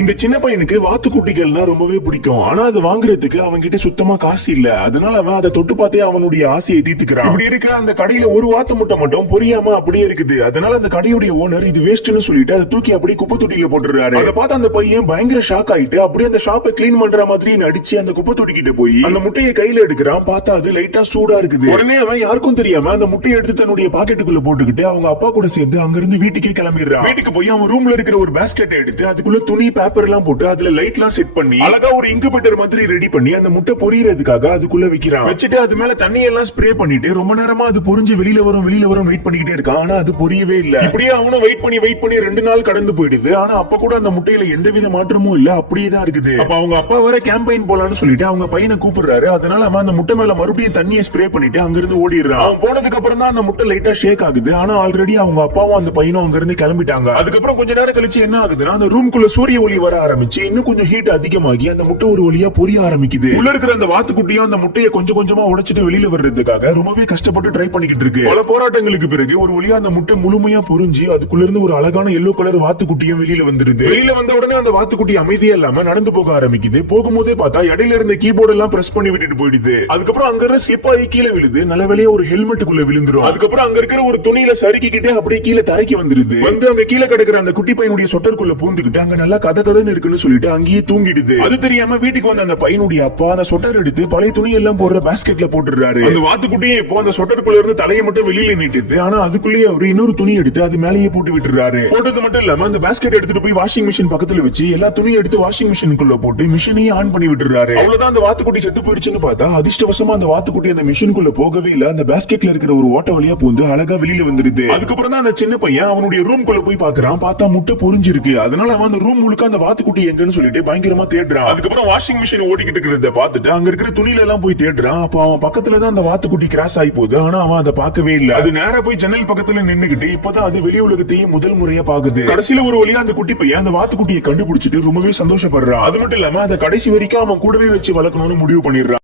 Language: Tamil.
இந்த சின்ன பையனுக்கு வாத்துக்குட்டிகள்னா ரொம்பவே பிடிக்கும். ஆனா அது வாங்குறதுக்கு அவன்கிட்ட சுத்தமா காசு இல்ல. அதனால அவன் அதை தொட்டு பார்த்தே அவனுடைய ஆசையை தீர்த்துக்கிறான். இப்படி இருக்கிற அந்த கடையில ஒரு வாத்து முட்டை மட்டும் பொரியாம அப்படியே இருக்குது. அதனால அந்த கடையுடைய ஓனர் இது வேஸ்ட்னு சொல்லிட்டு அதை தூக்கி அப்படியே குப்பை தொட்டியில போட்டுறாரு. அதை பார்த்து அந்த பையன் பயங்கர ஷாக் ஆயிட்டு அப்படியே அந்த ஷாப்பை கிளீன் பண்ற மாதிரி நடிச்சு அந்த குப்பை தொட்டி கிட்ட போய் அந்த முட்டையை கையில எடுக்கிறான். பார்த்தா அது லைட்டா சூடா இருக்குது. உடனே அவன் யாருக்கும் தெரியாம அந்த முட்டையை எடுத்து தன்னுடைய பாக்கெட்டுக்குள்ள போட்டுக்கிட்டு அவங்க அப்பா கூட சேர்ந்து அங்கிருந்து வீட்டுக்கே கிளம்பிடுறான். வீட்டுக்கு போய் அவன் ரூம்ல இருக்கிற ஒரு பேஸ்கெட்டை எடுத்து அதுக்குள்ள துணி பேப்பர் எல்லாம் போட்டு அதுல லைட் எல்லாம் செட் பண்ணி அழகா ஒரு இன்குபேட்டர் மாதிரி ரெடி பண்ணி அந்த முட்டை பொரியறதுக்காக அதுக்குள்ள வைக்கிறான். வச்சுட்டு அது மேல தண்ணி எல்லாம் ஸ்ப்ரே பண்ணிட்டு ரொம்ப நேரமா அது பொரிஞ்சு வெளியில வரும் வெயிட் பண்ணிக்கிட்டே இருக்கான். ஆனா அது பொரியவே இல்ல. இப்படியே அவனும் வெயிட் பண்ணி 2 நாள் கடந்து போயிடுது. ஆனா அப்ப கூட அந்த முட்டையில எந்தவித மாற்றமும் இல்ல, அப்படியே தான் இருக்குது. அப்ப அவங்க அப்பா வர கேம்பெயின் போலான்னு சொல்லிட்டு அவங்க பையனை கூப்பிடுறாரு. அதனால அவன் அந்த முட்டை மேல மறுபடியும் தண்ணியை ஸ்ப்ரே பண்ணிட்டு அங்கிருந்து ஓடிடுறான். அவன் போனதுக்கு அப்புறம் தான் அந்த முட்டை லைட்டா ஷேக் ஆகுது. ஆனா ஆல்ரெடி அவங்க அப்பாவும் அந்த பையனும் அங்க இருந்து கிளம்பிட்டாங்க. அதுக்கப்புறம் கொஞ்ச நேரம் கழிச்சு என்ன ஆகுதுன்னா அந்த ரூம்குள்ள சூரிய ஒளி வர ஆரம்பிச்சு இன்னும் கொஞ்சம் ஹீட் அதிகமாகி அந்த முட்டை ஒரு வழியா பொரிய ஆரம்பிக்குது. உள்ள இருக்கிற அந்த வாத்துக்குட்டியும் அந்த முட்டையை கொஞ்சம் கொஞ்சமா உடைச்சிட்டு வெளியில வர்றதுக்காக ரொம்பவே கஷ்டப்பட்டு ட்ரை பண்ணிக்கிட்டு இருக்கு. பல போராட்டங்களுக்கு பிறகு ஒரு வழியா அந்த முட்டை முழுமையா பொரிஞ்சு அதுக்குள்ள இருந்து ஒரு அழகான எல்லோ கலர் வாத்துக்குட்டியும் வெளியில வந்துருது. வெளியில வந்த உடனே அந்த வாத்துக்குட்டி அமைதியா இல்லாம நடந்து போக ஆரம்பிக்குது. போகும்போதே பார்த்தா இடையில இருந்த கீபோர்ட் எல்லாம் பிரஸ் பண்ணி விட்டுட்டு போயிடுது. அதுக்கப்புறம் அங்க இருந்து ஸ்லிப் ஆகி கீழே விழுது. நல்ல வேளையா ஒரு ஹெல்மெட்டுக்குள்ள விழுந்துரும். அதுக்கப்புறம் அங்க இருக்கிற ஒரு துணியில சறுக்கிக்கிட்டே அப்படியே கீழே தரைக்கு வந்துருது. வந்து அங்க கீழே கிடக்கிற அந்த குட்டி பையனுடைய சொட்டருக்குள்ள பூந்துக்கிட்டு அங்க நல்லா கதன்னு இருக்குன்னு சொல்லிட்டு அங்கேயே தூங்கிடுது. அது தெரியாம வீட்டுக்கு வந்த அந்த பையனுடைய அப்பா அந்த சொட்டர் எடுத்து பழைய துணி எல்லாம் போடுற பாஸ்கெட்ல போட்டுறாரு. அந்த வாத்துக்குட்டியே இப்போ அந்த சொட்டருக்குள்ள இருந்து தலையை மட்டும் வெளியில நீட்டுது. ஆனா அதுக்குள்ளேயே அவரு இன்னொரு துணி எடுத்து அது மேலேயே போட்டு விட்டுறாரு. போட்டது மட்டும் இல்லாம அந்த பாஸ்கெட் எடுத்துட்டு போய் வாஷிங் மிஷின் பக்கத்துல வச்சு எல்லா துணியும் எடுத்து வாஷிங் மிஷினுக்குள்ள போட்டு மிஷினையே ஆன் பண்ணி விட்டுறாரு. அவ்வளவுதான் அந்த வாத்துக்குட்டி செத்து போயிடுச்சுன்னு பார்த்தா அதிர்ஷ்டவசமா அந்த வாத்துக்குட்டி அந்த மிஷினுக்குள்ள போகவே இல்ல. அந்த பாஸ்கெட்ல இருக்கிற ஒரு ஓட்ட வழியா பூந்து அழகா வெளியில வந்துருது. அதுக்கப்புறம் தான் அந்த சின்ன பையன் அவனுடைய ரூம்குள்ள போய் பாக்குறான். பார்த்தா முட்டை பொரிஞ்சிருக்கு. அதனால அவன் அந்த ரூம் முழுக்க அந்த வாத்துக்குட்டி எங்கன்னு சொல்லிட்டு பயங்கரமா தேடுறான். அதுக்கப்புறம் வாஷிங் மிஷின் ஓடிக்கிட்டு இருக்கிறத பார்த்துட்டு அங்க இருக்கிற துணியில எல்லாம் போய் தேடுறான். அப்ப அவன் பக்கத்துல தான் அந்த வாத்துக்குட்டி கிராஸ் ஆகி போகுது. ஆனா அவன் அதை பார்க்கவே இல்ல. அது நேரா போய் ஜன்னல் பக்கத்துல நின்னுகிட்டு இப்பதான் அது வெளி உலகத்தையும் முதல் முறையா பாக்குது. கடைசியில ஒரு வழியா அந்த குட்டி பையன் அந்த வாத்துக்குட்டியை கண்டுபிடிச்சிட்டு ரொம்பவே சந்தோஷப்படுறான். அது மட்டும் இல்லாம அதை கடைசி வரைக்கும் அவன் கூடவே வச்சு வளர்க்கணும்னு முடிவு பண்ணிடுறான்.